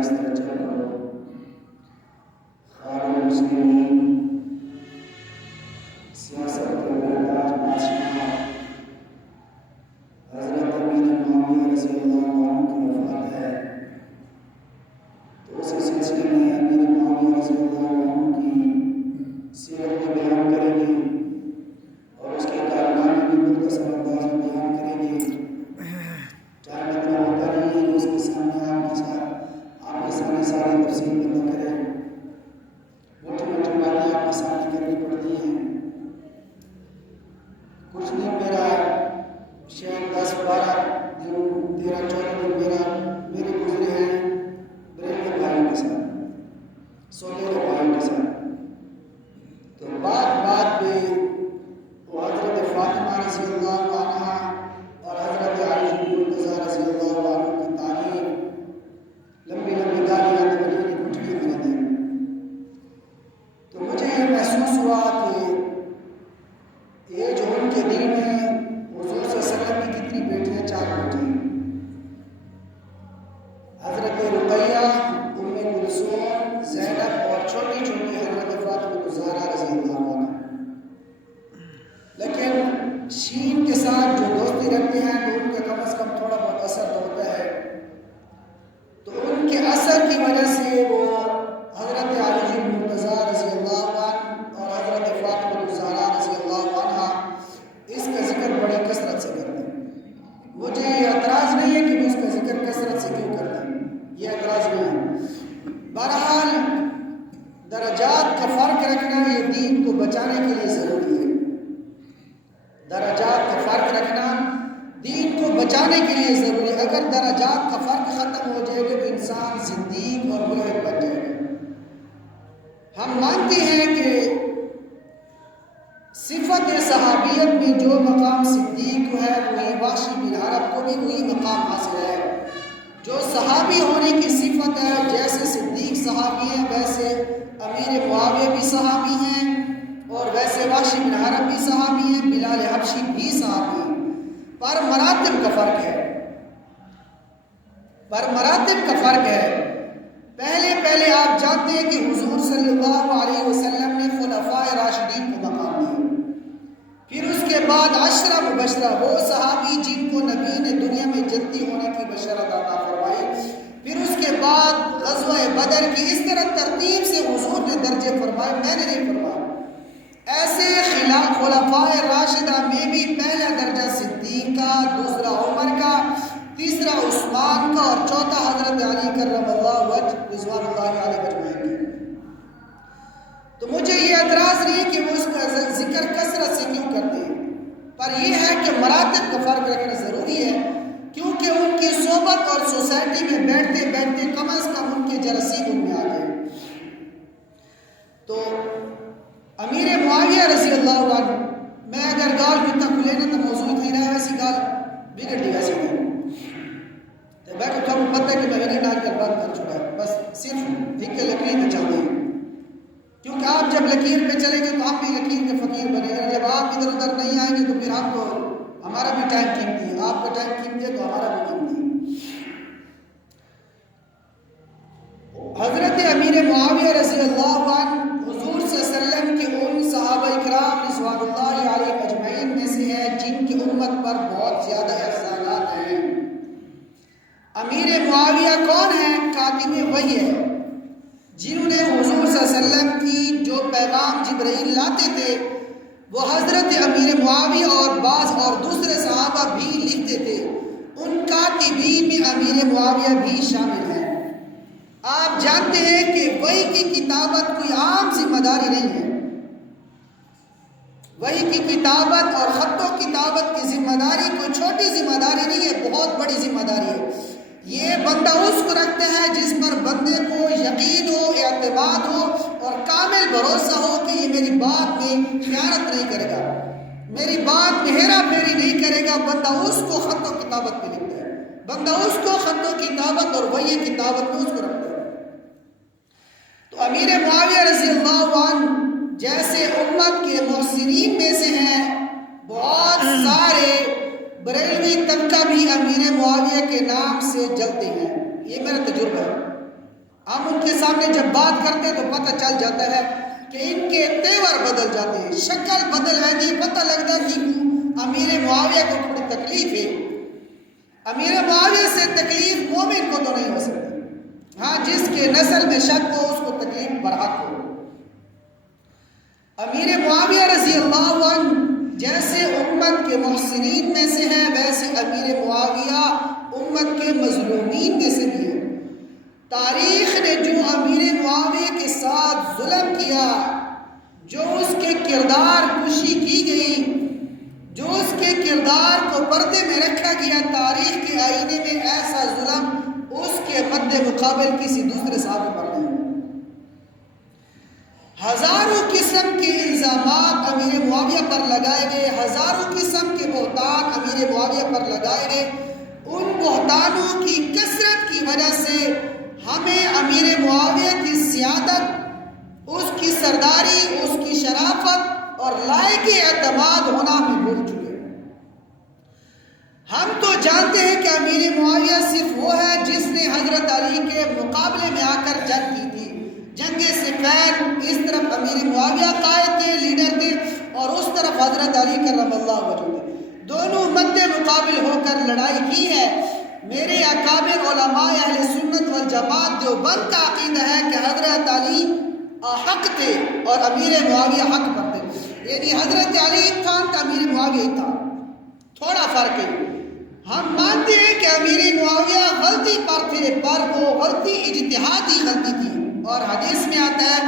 اس درجہ کو خالق المسلمین سیاست کے برداج بادشاہ حضرت امیر معاویہ رضی اللہ عنہ کی وفات ہے، تو اسی سلسلے میں امیر معاویہ رضی اللہ عنہ کی سیرت کو بیان کریں گے اور اس کے کارنامے بھی مختصر انداز میں بیان کریں گے۔ ٹائم اتنا ہوتا نہیں ہے کہ اس کے سامنے آپ کے سامنے ساری تفصیل بندہ کریں، موٹی موٹی باتیں آپ کے سامنے کرنی پڑتی ہیں۔ کچھ دن میرا شاید 10-12 دن 13-14 دن میرے گزرے ہیں بریلوی بھائیوں کے ساتھ، سوتیلے بھائیوں کے ساتھ۔ تو بات پہ وہ حضرت فاطمہ رضی اللہ عنہ اور حضرت علی مرتضیٰ رضی اللہ عنہ کی تعلیم لمبی لمبی گالیاں توجہ کی گھٹنی میں دیں، تو مجھے یہ محسوس ہوا کہ یہ جو ان کے دل میں حضور صلی اللہ علیہ وسلم کی کتنی بیٹیاں، 4 بیٹی، حضرت رقیہ، ام کلثوم، زینب اور چھوٹی چھوٹی حضرت فاطمہ الزہرا رضی اللہ عنہ، لیکن شین کے ساتھ جو دوستی رکھتے ہیں تو ان کا کم از کم تھوڑا بہت اثر تو ہوتا ہے۔ تو ان کے اثر کی وجہ سے وہ حضرت علی مرتضیٰ رضی اللہ عنہ اور حضرت فاطمہ الزہرا رضی اللہ عنہ اس کا ذکر بڑی کثرت سے کرتے ہیں۔ مجھے یہ اعتراض نہیں ہے کہ وہ اس کا ذکر کثرت سے کیوں کرتے ہیں، یہ اعتراض نہیں ہے۔ بہرحال درجات کا فرق رکھنا یہ دین کو بچانے کے لیے ضروری ہے۔ درجات کا فرق رکھنا دین کو بچانے کے لیے ضروری ہے۔ اگر درجات کا فرق ختم ہو جائے گا تو انسان زندیق اور ملحد بن جائے گا۔ ہم مانتے ہیں کہ صفت صحابیت میں جو مقام صدیق کو ہے وہی وحشی بن حرب کو بھی وہی مقام حاصل ہے۔ جو صحابی ہونے کی صفت ہے، جیسے صدیق صحابی ہیں ویسے امیر معاویہ بھی صحابی ہیں، اور ویسے وحشی بن حرب بھی صحابی ہیں، بلال حبشی بھی صحابی ہیں، پر مراتب کا فرق ہے۔ پہلے آپ جانتے ہیں کہ حضور صلی اللہ علیہ وسلم نے خلفائے راشدین کو مقام دیا، پھر اس کے بعد 10 مبشرہ، وہ صحابی جن کو نبی نے دنیا میں جنتی ہونے کی بشارت عطا فرمائی، پھر اس کے بعد غزوہ بدر کی، اس طرح ترتیب سے حضور نے درجے فرمائے، میں نے نہیں فرمایا۔ ایسے خلفائے راشدہ میں بھی پہلا درجہ صدیق کا، دوسرا عمر کا، تیسرا عثمان کا اور چوتھا حضرت علی کرم اللہ وجہ رضوان اللہ علیہ اجمعین۔ تو مجھے یہ اعتراض نہیں کہ وہ اس کا ذکر کثرت سے کیوں کرتے ہیں، پر یہ ہے کہ مراتب کا فرق رکھنا ضروری ہے، کیونکہ ان کی صحبت اور سوسائٹی میں بیٹھتے بیٹھتے کم از کم ان کے جراثیم ان میں آ گئے۔ تو امیر معاویہ رضی اللہ عنہ، میں اگر گال کتنا کھلے نا تو موضوع تھی رہا ویسی گال بگڑ دی ویسی نہیں، تو میں کو پتہ ہے کہ میں ویڈیو ناک کر بند کر چکا ہے، بس صرف ایک لکیر پہ چل رہی ہے، کیونکہ آپ جب لکیر پہ چلیں گے تو آپ بھی لکیر کے فقیر بنے گا، جب آپ ادھر ادھر نہیں آئیں گے تو پھر آپ کو، ہمارا بھی ٹائم قیمتی ہے، آپ کا ٹائم قیمتی ہے تو ہمارا بھی قیمتی ہے۔ حضرت امیر معاویہ رضی اللہ عنہ حضور صلی اللہ علیہ وسلم کے ان صحابہ کرام رضوان اللہ علیہ اجمعین میں سے ہے جن کی امت پر بہت زیادہ احسانات ہیں۔ امیر معاویہ کون ہیں؟ خاتم وحی ہے، جنہوں نے حضور صلی اللہ علیہ وسلم کی جو پیغام جبرائیل لاتے تھے وہ حضرت امیر معاویہ اور بعض اور دوسرے صحابہ بھی لکھتے تھے، ان کاتبین میں امیر معاویہ بھی شامل ہیں۔ آپ جانتے ہیں کہ وحی کی کتابت کوئی عام ذمہ داری نہیں ہے، وحی کی کتابت اور خط و کتابت کی ذمہ داری کوئی چھوٹی ذمہ داری نہیں ہے، بہت بڑی ذمہ داری ہے۔ یہ بندہ اس کو رکھتا ہے جس پر بندے کو یقین ہو، اعتماد ہو اور کامل بھروسہ ہو کہ یہ میری بات میں خیانت نہیں کرے گا، میری بات میں ہیرا پھیری نہیں کرے گا، بندہ اس کو خط و کتابت میں لکھتا ہے، بندہ اس کو خط و کتابت اور وحی کتابت میں اس کو رکھتا ہے۔ تو امیر معاویہ رضی اللہ عنہ جیسے امت کے محسنین میں سے ہیں، بہت سارے بریلوی طبقہ بھی امیر معاویہ کے نام سے جلتے ہیں، یہ میرا تجربہ ہے۔ ہم ان کے سامنے جب بات کرتے تو پتہ چل جاتا ہے کہ ان کے تیور بدل جاتے ہیں، شکل بدل جاتی ہے، پتہ لگتا ہے کہ امیر معاویہ کو تھوڑی تکلیف ہے۔ امیر معاویہ سے تکلیف مومن کو تو نہیں ہو سکتی، ہاں جس کے نسل میں شک ہو اس کو تکلیف برحق ہو۔ امیر معاویہ رضی اللہ عنہ جیسے امت کے محسنین میں سے ہیں، ویسے امیر معاویہ امت کے مظلومین میں سے بھی ہیں۔ تاریخ نے جو امیر معاویہ کے ساتھ ظلم کیا، جو اس کے کردار کشی کی گئی، جو اس کے کردار کو پردے میں رکھا گیا، تاریخ کے آئینے میں ایسا ظلم اس کے مد مقابل کسی دوسرے صحابی پر نہیں۔ ہزاروں قسم کے الزامات امیر معاویہ پر لگائے گئے، ہزاروں قسم کے بہتان امیر معاویہ پر لگائے گئے۔ ان بہتانوں کی کثرت کی وجہ سے ہمیں امیر معاویہ کی سیادت، اس کی سرداری، اس کی شرافت اور لائق اعتماد ہونا ہمیں بھول چکے۔ ہم تو جانتے ہیں کہ امیر معاویہ صرف وہ ہے جس نے حضرت علی کے مقابلے میں آ کر جنگ کی تھی۔ جنگ صفین اس طرف امیر معاویہ قائد تھے، لیڈر تھے، اور اس طرف حضرت علی کرم اللہ وجہ تھے۔ دونوں مد مقابل ہو کر لڑائی کی ہے۔ میرے اکابر علماء اہل سنت والجماعت دیوبند کا عقیدہ ہے کہ حضرت علی حق تھے اور امیر معاویہ حق پر تھے، یعنی حضرت علی تھا تو امیر معاویہ تھا، تھوڑا فرق ہے۔ ہم مانتے ہیں کہ امیر معاویہ غلطی پر تھے، پر وہ غلطی اجتہادی غلطی تھی، اور حدیث میں آتا ہے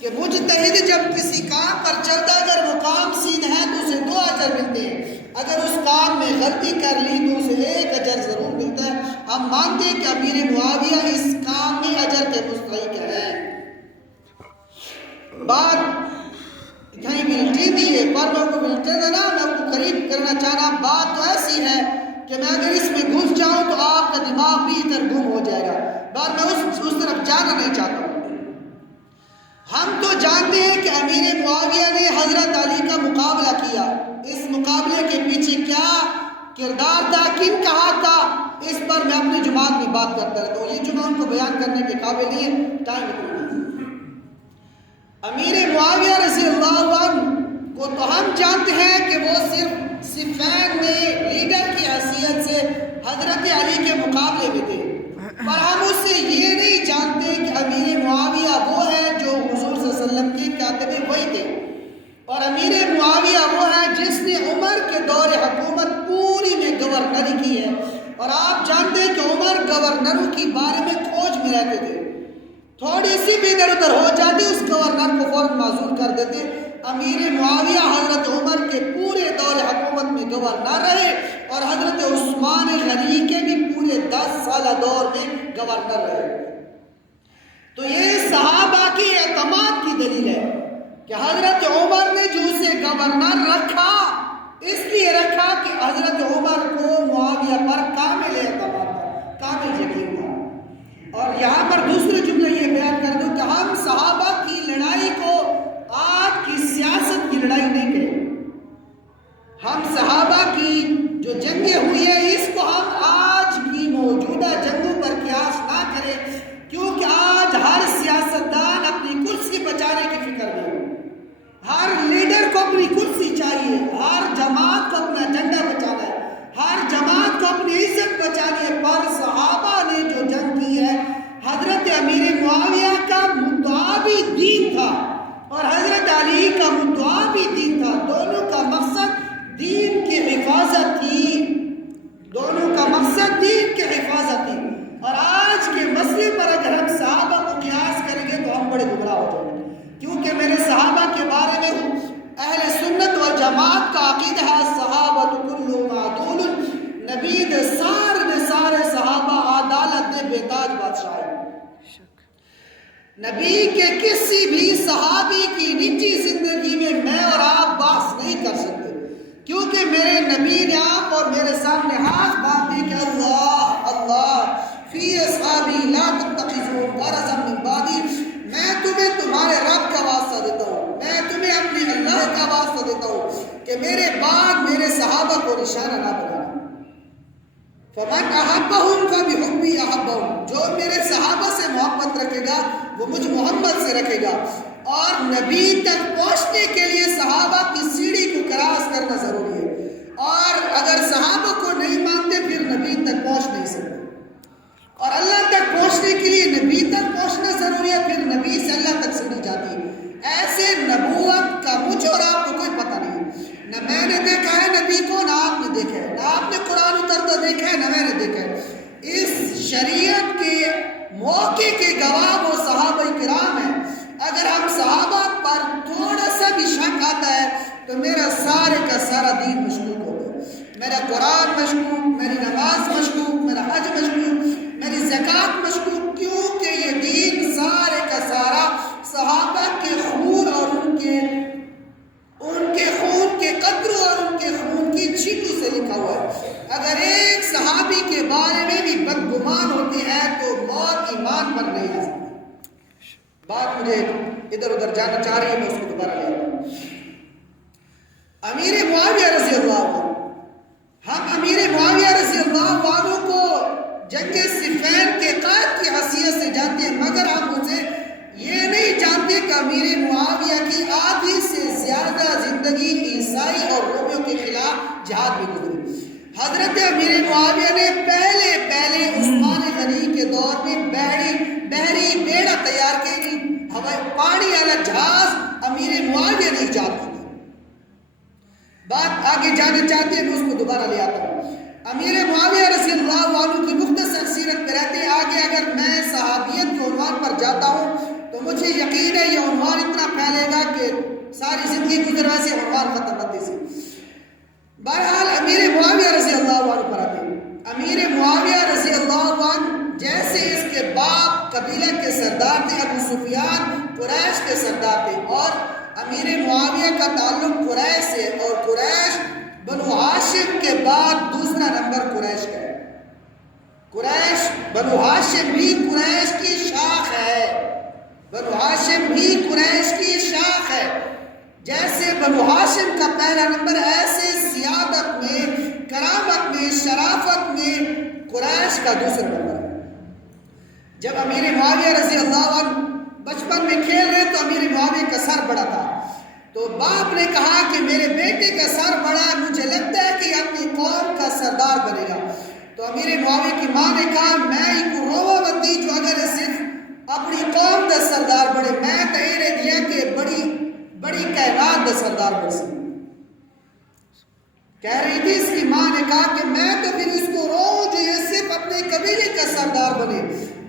کہ مجتہد جب کسی کام پر چلتا ہے، اگر وہ کام سیدھ ہے تو اسے 2 اجر ملتے ہیں، اگر اس کام میں غلطی کر لی تو اسے 1 اجر ضرور ملتا ہے۔ ہم مانتے ہیں کہ امیر معاویہ اس کام میں اجر کے مستحق ہیں۔ بات کہیں ملتی تھی ہے، پر میں کو ملتے تھا نا، میں کو قریب کرنا چاہنا، بات تو ایسی ہے کہ میں اگر اس میں گھس جاؤں تو آپ کا دماغ بھی ادھر گم ہو جائے گا، بات میں اس طرف جانا نہیں چاہتا ہوں۔ ہم تو جانتے ہیں کہ امیر معاویہ نے حضرت علی کا مقابلہ کیا، اس مقابلے کے پیچھے کیا کردار تھا، کن کا ہاتھ تھا، اس پر میں اپنی جماعت میں بات کرتا رہتا ہوں، یہ جمعہ ان کو بیان کرنے کے قابل نہیں ہے، ٹائم نکل گیا۔ امیر معاویہ رضی اللہ عنہ کو تو ہم جانتے ہیں کہ وہ صرف صفین میں لیڈر کی حیثیت سے حضرت علی کے مقابلے میں تھے، پر ہم اس سے یہ نہیں جانتے کہ امیر معاویہ وہ ہے جو حضور صلی اللہ علیہ وسلم کے کاتب وحی تھے، اور امیر معاویہ وہ ہے جس نے عمر کے دور حکومت پوری میں گورنری کی ہے، اور آپ جانتے ہیں کہ عمر گورنروں کی بارے میں کھوج میں رہتے تھے، تھوڑی سی بھی ادھر ادھر ہو جاتی اس گورنر کو فوراً معزول کر دیتے۔ امیر معاویہ حضرت عمر کے پورے دور حکومت میں گورنر رہے، اور حضرت عثمان غنی کے بھی پورے 10 سالہ دور میں گورنر رہے۔ تو یہ صحابہ کی اعتماد کی دلیل ہے کہ حضرت عمر نے جو اسے گورنر رکھا، اس لیے رکھا کہ حضرت عمر کو معاویہ پر کامل اعتماد تھا، کامل یقین تھا۔ اور یہاں پر دوسرے جملے یہ بیان کر دوں کہ ہم صحابہ کی لڑائی کو آج کی سیاست کی لڑائی نہیں کہیں، ہم صحابہ کی جو جنگیں ہوئی ہیں اس کو ہم آج کی موجودہ جنگوں پر قیاس نہ کریں، کیونکہ آج ہر سیاستدان اپنی کرسی بچانے کی فکر میں ہے، ہر لیڈر کو اپنی کرسی چاہیے، ہر جماعت کو اپنا جھنڈا بچانا ہے، ہر جماعت کو اپنی عزت بچانی ہے، پر صحابہ نے جو جنگ کی ہے، حضرت امیر معاویہ کا مدعا بھی دین تھا اور حضرت علی کا مدعا بھی دین تھا، دونوں کا مقصد دین کی حفاظت تھی، دونوں کا مقصد دین کی حفاظت تھی۔ اور آج کے مسئلے پر اگر ہم صحابہ کو قیاس کریں گے تو ہم بڑے گمراہ ہو جائیں گے، کیونکہ میرے صحابہ کے بارے میں اہل سنت و جماعت کا عقیدہ ہے صحابۃ کلھم عدول، نبی دے سارے صحابہ عدالت دے بےتاج بادشاہ ہیں۔ نبی کے کسی بھی صحابی کی نجی زندگی میں میں اور آپ بحث نہیں کر سکتے، کیونکہ میرے نبی نے آپ اور میرے سامنے ہاتھ باندھے کہ اللہ فی اصحابی لا تتخذوا غرضا من بعدی، میں تمہیں تمہارے رب کا واسطہ دیتا ہوں، میں تمہیں اپنے اللہ کا واسطہ دیتا ہوں کہ میرے بعد میرے صحابہ کو نشانہ نہ بنانا۔ فمن احبهم فبحبی احبهم، جو میرے صحابہ سے محبت رکھے گا وہ مجھ محمد سے رکھے گا. اور نبی تک پہنچنے کے لیے صحابہ کی سیڑھی کو کراس کرنا ضروری ہے، اور اگر صحابہ کو نہیں مانتے پھر نبی تک پہنچ نہیں سکتے. اور اللہ تک پہنچنے کے لیے نبی تک پہنچنا ضروری ہے، پھر نبی سے اللہ تک سیڑھی جاتی ہے. ایسے نبوت کا مجھ اور آپ کو کوئی پتہ نہیں، نہ میں نے دیکھا ہے نبی کو، نہ آپ نے دیکھا ہے، نہ آپ نے قرآن اترتا دیکھا ہے، نہ میں نے دیکھا ہے. اس شریعت کے موقع کے گواہ وہ صحابہ کرام ہیں. اگر ہم صحابہ پر تھوڑا سا بھی شک آتا ہے تو میرا سارے کا سارا دین مشکوک ہو گیا. میرا قرآن مشکوک، میری نماز مشکوک، میرا حج مشکوک، میری زکوٰۃ مشکوک. کیونکہ یہ دین سارے کا سارا صحابہ کے خون اور ان کے خون کے قطروں اور ان کے خون کی چھینٹوں سے لکھا ہوا ہے. اگر ایک صحابی کے بارے میں بھی بدگمان ہوتے ہیں تو موت ایمان پر نہیں آ سکتی. بات مجھے ادھر ادھر جانا چاہ رہی ہے، میں اس کو دوبارہ لے آتا ہوں. امیر معاویہ رضی اللہ عنہ، ہم امیر معاویہ رضی اللہ عنہ کو جنگ صفین کے قائد کی حیثیت سے جانتے ہیں، مگر ہم اسے یہ نہیں جانتے کہ امیر معاویہ کی آدھی سے زیادہ زندگی عیسائی اور رومیوں کے خلاف جہاد میں گزری. حضرت امیر معاویہ نے پہلے عثمان غنی کے دور میں بحری بیڑا تیار کی، پانی والا جہاز امیر معاویہ نے ایجاد کی. بات آگے جانا چاہتے ہیں، میں اس کو دوبارہ لے آتا ہوں. امیر معاویہ رضی اللہ عنہ کی مختصر سیرت میں رہتے ہیں. آگے اگر میں صحابیت کے عنوان پر جاتا ہوں تو مجھے یقین ہے یہ عنوان اتنا پھیلے گا کہ ساری زندگی گزر ویسے عنوان ختم ہوتے سے. بہرحال امیر معاویہ رضی اللہ عنہ پر آتے ہیں. امیر معاویہ رضی اللہ عنہ جیسے اس کے باپ قبیلہ کے سردار تھے، ابو سفیان قریش کے سردار تھے، اور امیر معاویہ کا تعلق قریش سے، اور قریش بنو ہاشم کے بعد دوسرا نمبر قریش کا ہے. قریش بنو ہاشم بھی قریش کی شاخ ہے، بنو ہاشم بھی قریش کی شاخ ہے. جیسے بنو ہاشم کا پہلا نمبر، ایسے سیادت میں، کرامت میں، شرافت میں قریش کا دوسرا نمبر ہے. جب امیر معاویہ رضی اللہ عنہ بچپن میں کھیل رہے تو امیر معاویہ کا سر بڑا تھا، تو باپ نے کہا کہ میرے بیٹے کا سر بڑا ہے، مجھے لگتا ہے کہ یہ اپنی قوم کا سردار بنے گا. تو امیر معاویہ کی ماں نے کہا میں ایک رووا بندی جو اگر صرف اپنی قوم کا سردار بڑے، میں تیرے دیا کہ بڑی کائنات کا سردار بڑھ سکے. کہہ رہی تھی اس کی ماں نے کہا کہ میں تو پھر اس کو رو جو یہ صرف اپنے قبیلے کا سردار بنے،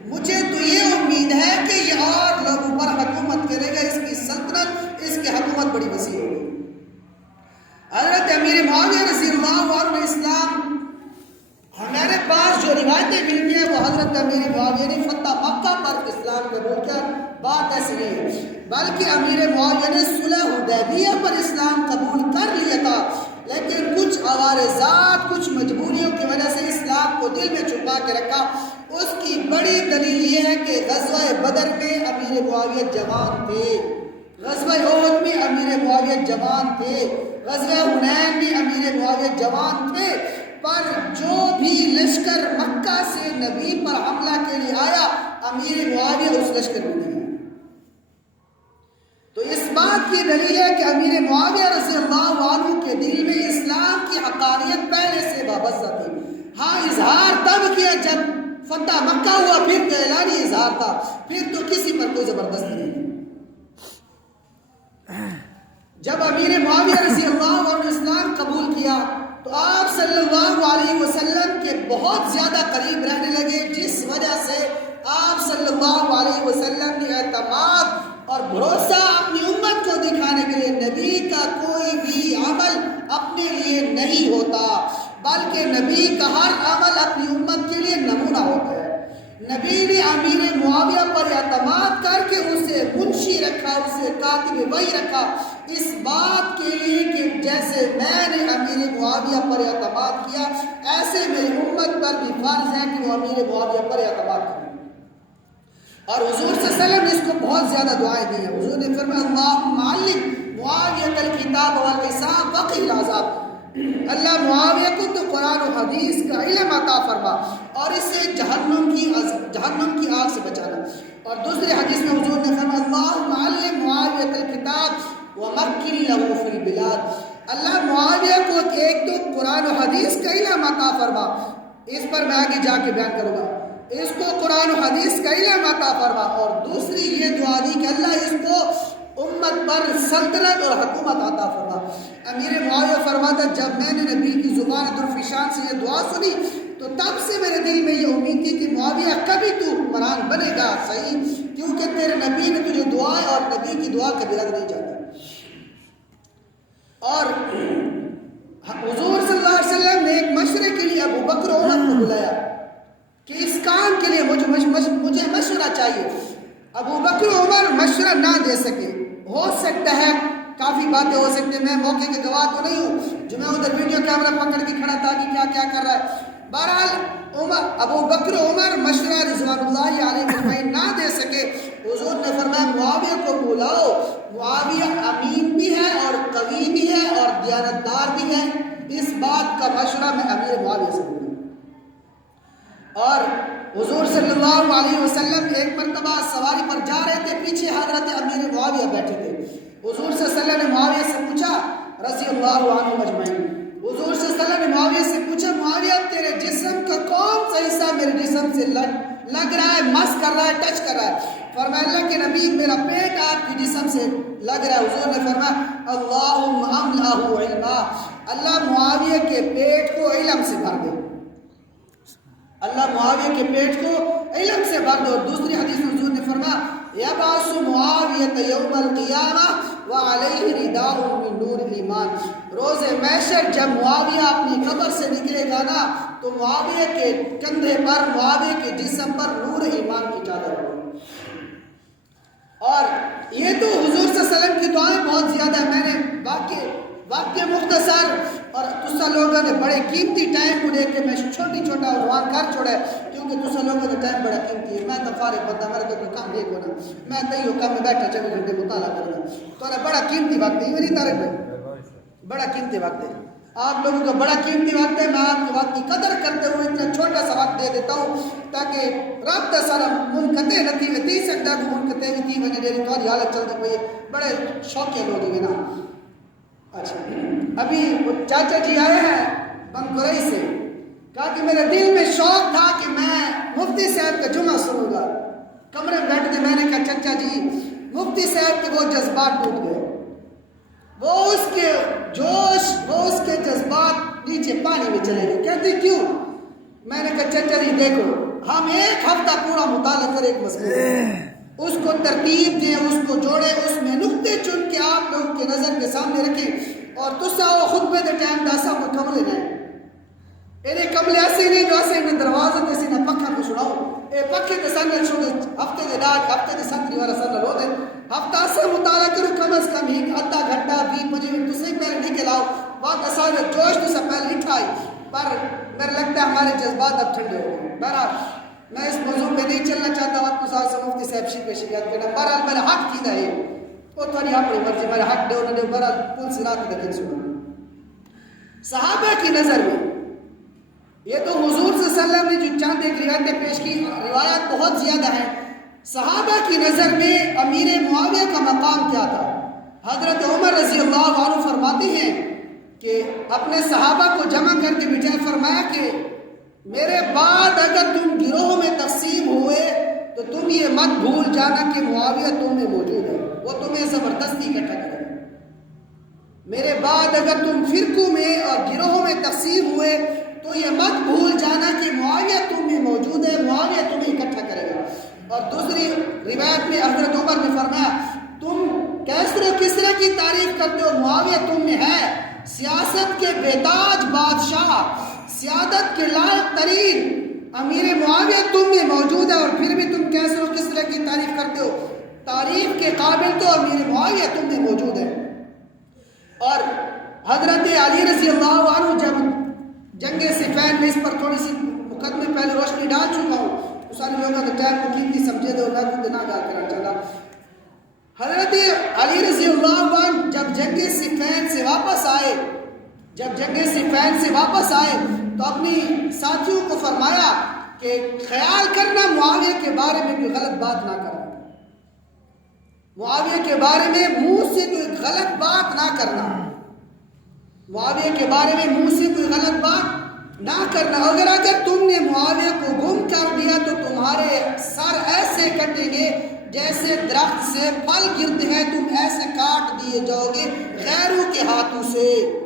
مجھے تو یہ امید ہے کہ یہ اور لوگوں پر حکومت کرے گا، اس کی سلطنت، اس کی حکومت بڑی وسیع ہوگی. حضرت امیر معاویہ رضی اللہ عنہ اسلام، ہمارے پاس جو روایتیں ملتی ہیں وہ حضرت امیر معاویہ نے فتح مکہ پر اسلام قبول کیا. بات ایسی نہیں ہے، بلکہ امیر معاویہ نے صلح حدیبیہ پر اسلام قبول کر لیا تھا، لیکن کچھ عوارضات، کچھ مجبوریوں کی وجہ سے اسلام کو دل میں چھپا کے رکھا. اس کی بڑی دلیل یہ ہے کہ غزوہ بدر میں امیر معاویہ جوان تھے، غزوہ احد میں امیر معاویہ جوان تھے، غزوہ حنین میں امیر معاویہ جوان تھے، پر جو بھی لشکر مکہ سے نبی پر حملہ کے لیے آیا امیر معاویہ اس لشکر میں نہیں. تو اس بات کی دلیل ہے کہ امیر معاویہ رضی اللہ عنہ کے دل میں اسلام کی حقانیت پہلے سے وابستہ تھی. ہاں اظہار تب کیا جب فتح مکہ ہوا، پھر تو اعلانی اظہار تھا، پھر تو کسی پر کوئی زبردستی نہیں. جب امیر معاویہ رضی اللہ عنہ اسلام قبول کیا تو آپ صلی اللہ علیہ وسلم کے بہت زیادہ قریب رہنے لگے، جس وجہ سے آپ صلی اللہ علیہ وسلم نے اعتماد اور بھروسہ اپنی امت کو دکھانے کے لیے، نبی کا کوئی بھی عمل اپنے لیے نہیں ہوتا بلکہ نبی کا ہر عمل اپنی امت کے لیے نمونہ ہوتا ہے. نبی نے امیر معاویہ پر اعتماد کر کے اسے منشی رکھا، اسے کاتب وحی رکھا، اس بات کے لیے کہ جیسے میں نے امیر معاویہ پر اعتماد کیا ایسے میری امت پر بھی فرض ہے کہ وہ امیر معاویہ پر اعتماد کرے. اور حضور صلی اللہ علیہ وسلم نے اس کو بہت زیادہ دعائیں دی ہیں. حضور نے فرمایا اللہم علم معاویہ الکتاب والحساب وقی العذاب، اللہ معاویہ کو تو قرآن و حدیث کا علم عطا فرما اور اسے جہنم کی آگ سے بچانا. اور دوسرے حدیث میں حضور نے فرمایا اللہم علم معاویہ الکتاب ومکن لہ فی البلاد. اللہ معاویہ کو ایک تو قرآن و حدیث کا علم عطا فرما، اس پر میں آگے جا کے بیان کروں گا، اس کو قرآن و حدیث کا علم عطا فرما. اور دوسری یہ دعا دی کہ اللہ اس کو امت پر سلطنت اور حکومت عطا فرما. امیر معاویہ فرماتا جب میں نے نبی کی زبان درفشان سے یہ دعا سنی تو تب سے میرے دل میں یہ امید تھی کہ معاویہ کبھی تو حکمران بنے گا صحیح، کیونکہ تیرے نبی نے تجھے دعا ہے اور نبی کی دعا کبھی رد نہیں جاتی. اور حضور صلی اللہ علیہ وسلم نے ایک مشورے کے لیے ابو بکر و عمر کو بلایا کہ اس کام کے لیے مجھے مشورہ چاہیے. ابو بکر و عمر مشورہ نہ دے سکے. ہو سکتا ہے کافی باتیں ہو سکتی ہیں، میں موقع کے گواہ تو نہیں ہوں جو میں ادھر ویڈیو کیمرہ پکڑ کے کھڑا تھا کہ کیا کیا کر رہا ہے. بہرحال ابو بکر و عمر مشورہ رضوان اللہ علیہ اجمعین نہ دے سکے. حضور نے فرمایا معاویہ کو بلاؤ، معاویہ امین بھی ہے اور قوی بھی ہے اور دیانتدار بھی ہے، اس بات کا مشورہ میں امیر معاویہ سے لوں. اور حضور صلی اللہ علیہ وسلم ایک مرتبہ سواری پر جا رہے تھے، پیچھے حضرت امیر معاویہ بیٹھے تھے. حضور صلی اللہ علیہ وسلم نے معاویہ سے پوچھا رضی اللہ عنہ مجمعین، حضور صلی اللہ علیہ وسلم نے معاویہ سے پوچھا معاویہ تیرے جسم کا کون سا حصہ میرے جسم سے لگ رہا ہے، مس کر رہا ہے، ٹچ کر رہا ہے؟ فرمایا اللہ کے نبی میرا پیٹ آپ کی جسم سے لگ رہا ہے. حضور نے فرمایا اللہم املہ علما، اللہ معاویہ کے پیٹ کو علم سے بھر دے، اللہ معاویہ کے پیٹ کو علم سے بھر دے. اور دوسری حدیث میں حضور نے فرمایا یبعث معاویہ یوم القیامہ وعلیہ رداء من نور الایمان، روز محشر جب معاویہ اپنی قبر سے نکلے گا نا تو معاویہ کے کندھے پر، معاویہ کے جسم پر نور ایمان کی چادر ہوگی. اور یہ تو حضور صلی اللہ علیہ وسلم کی دعائیں بہت زیادہ ہیں. میں نے واقع مختصر اور تسا لوگوں نے بڑے قیمتی ٹائم کو دیکھ کے میں چھوٹا عنوان کر چھوڑا ہے، کیونکہ تسا لوگوں نے ٹائم بڑا قیمتی ہے. میں تو فارغ بندہ، میرا تو کوئی کام نہیں ہونا، میں تیو کام میں بیٹھا 24 گھنٹے مطالعہ کرنا. تو بڑا قیمتی وقت ہے میری طرف میں، بڑا قیمتی وقت ہے. آپ لوگوں کا بڑا قیمتی وقت ہے. میں آپ کے وقت کی قدر کرتے ہوئے اتنا چھوٹا سا وقت دے دیتا ہوں تاکہ رابطہ سارا منقطع نہ تھی وتی سکتا کہ منقطع بھی تھی وجہ میری تھوڑی حالت چلتے ہوئے بڑے شوقیہ لوگ ہیں نا. اچھا ابھی چاچا جی آئے ہیں بنکورئی سے، کہا کہ میرے دل میں شوق تھا کہ میں مفتی صاحب کا جمعہ سنوں گا. کمرے میں بیٹھ کے میں نے کہا چچا جی مفتی صاحب کے وہ جذبات ٹوٹ گئے، وہ اس کے جوش، وہ اس کے جذبات نیچے پانی میں چلے گئے. کہتے کیوں؟ میں نے کہا چچا جی دیکھو ہم ایک ہفتہ پورا مطالعہ کریں ایک مسئلے، اس کو ترتیب دیں، اس کو جوڑے، اس میں نقطے چن کے آپ لوگ کے نظر کے سامنے رکھیں اور تسا وہ خطبے دے ٹائم داسا کو کملے نہیں انہیں کملے ایسے نہیں جو ایسے انہیں دروازہ تے سینہ پکھا کو سناؤ اے پکھے تے سنگل چھوڑے ہفتے دے ڈاک ہفتے دے سنگری والا سنگل ہو دے ہفتہ سے مطالعہ کرو کم از کم ایک آدھا گھنٹہ 20 بجے تسے پہلے نکل آؤ بات اصال جوش تسا پہلے اٹھائی. پر میرے لگتا ہے ہمارے جذبات اب ٹھنڈے ہو گئے. بہرحال میں اس موضوع پہ نہیں چلنا چاہتا وقت مسائل سے مفتی صاحب شی پہ شکایت کرنا. بہرحال میرا حق کی ہے وہ تھوڑی اپنی مرضی میرا حق دے انہوں نے بہرحال پل سے رات دکھیں سنا. صحابہ کی نظر میں یہ تو حضور صلی اللہ علیہ وسلم نے جو چند ایک روایتیں پیش کی، روایات بہت زیادہ ہیں. صحابہ کی نظر میں امیر معاویہ کا مقام کیا تھا؟ حضرت عمر رضی اللہ عنہ فرماتے ہیں کہ اپنے صحابہ کو جمع کر کے بٹھائے فرمایا کہ میرے بعد اگر تم گروہ میں تقسیم ہوئے تو تم یہ مت بھول جانا کہ معاویہ تم میں موجود ہے، وہ تمہیں زبردستی اکٹھا کرے گا. میرے بعد اگر تم فرقوں میں اور گروہوں میں تقسیم ہوئے تو یہ مت بھول جانا کہ معاویہ تم میں موجود ہے، معاویہ تمہیں اکٹھا کرے گا. اور دوسری روایت میں حضرت عمر نے فرمایا تم کیسر و کسرا کی تعریف کرتے ہو، معاویہ تم میں ہے، سیاست کے بیتاج بادشاہ، سیادت کے لائق ترین امیر معاویہ تم میں موجود ہے، اور پھر بھی تم کیسر و کسرا کی تعریف کرتے ہو. تعریف کے قابل تو امیر معاویہ تم میں موجود ہے. اور حضرت علی رضی اللہ عنہ جب جنگ صفین میں اس پر تھوڑی سی مقدمے پہلے روشنی ڈال چکا ہوں تو سارے لوگوں نے ٹائم کو قیمتی سمجھے دے اور میں خود نہ ڈال کرنا چاہتا. حضرت علی رضی اللہ عنہ جب جنگ صفین سے واپس آئے جب جنگ صفین سے واپس آئے تو اپنی ساتھیوں کو فرمایا کہ خیال کرنا معاویہ کے بارے میں کوئی غلط بات نہ کرنا، معاویہ کے بارے میں منہ سے کوئی غلط بات نہ کرنا، معاویہ کے بارے میں منہ سے کوئی غلط بات نہ کرنا، اگر تم نے معاویہ کو گم کر دیا تو تمہارے سر ایسے کٹیں گے جیسے درخت سے پھل گرتے ہیں، تم ایسے کاٹ دیے جاؤ گے غیروں کے ہاتھوں سے۔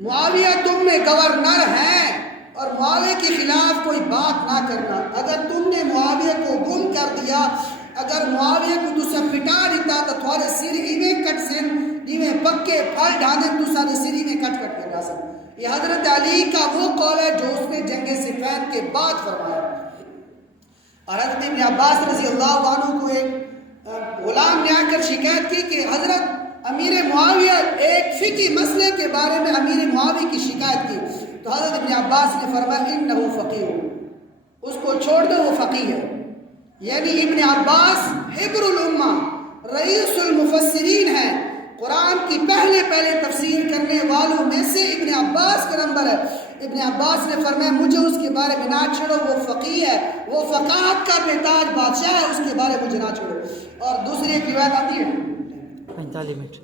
معاویہ تم میں گورنر ہیں اور معاویہ کے خلاف کوئی بات نہ کرنا، اگر تم نے معاویہ کو گم کر دیا، اگر معاویہ کو تسا پٹا دیتا تو تھوڑے سر ہی میں کٹ سن جی میں پکے پھل ڈھانے تو سارے سر ہی میں کٹ کے ڈا سکتے۔ یہ حضرت علی کا وہ قول ہے جو اس نے جنگ صفین کے بعد فرمایا۔ اور حضرت ابن عباس رضی اللہ عنہ کو ایک غلام نے آ کر شکایت کی کہ حضرت امیر معاویہ ایک فقہی مسئلے کے بارے میں امیر معاویہ کی شکایت کی، تو حضرت ابن عباس نے فرمایا انہو فقیہ، اس کو چھوڑ دو، وہ فقیہ ہے۔ یعنی ابن عباس حبر الامہ، رئیس المفسرین ہیں، قرآن کی پہلے تفسیر کرنے والوں میں سے ابن عباس کا نمبر ہے۔ ابن عباس نے فرمایا مجھے اس کے بارے میں نہ چھوڑو، وہ فقیہ ہے، وہ فقاہت کا بےتاج بادشاہ ہے، اس کے بارے میں مجھے نہ چھوڑو۔ اور دوسری ایک روایت آتی ہے 45 منٹ۔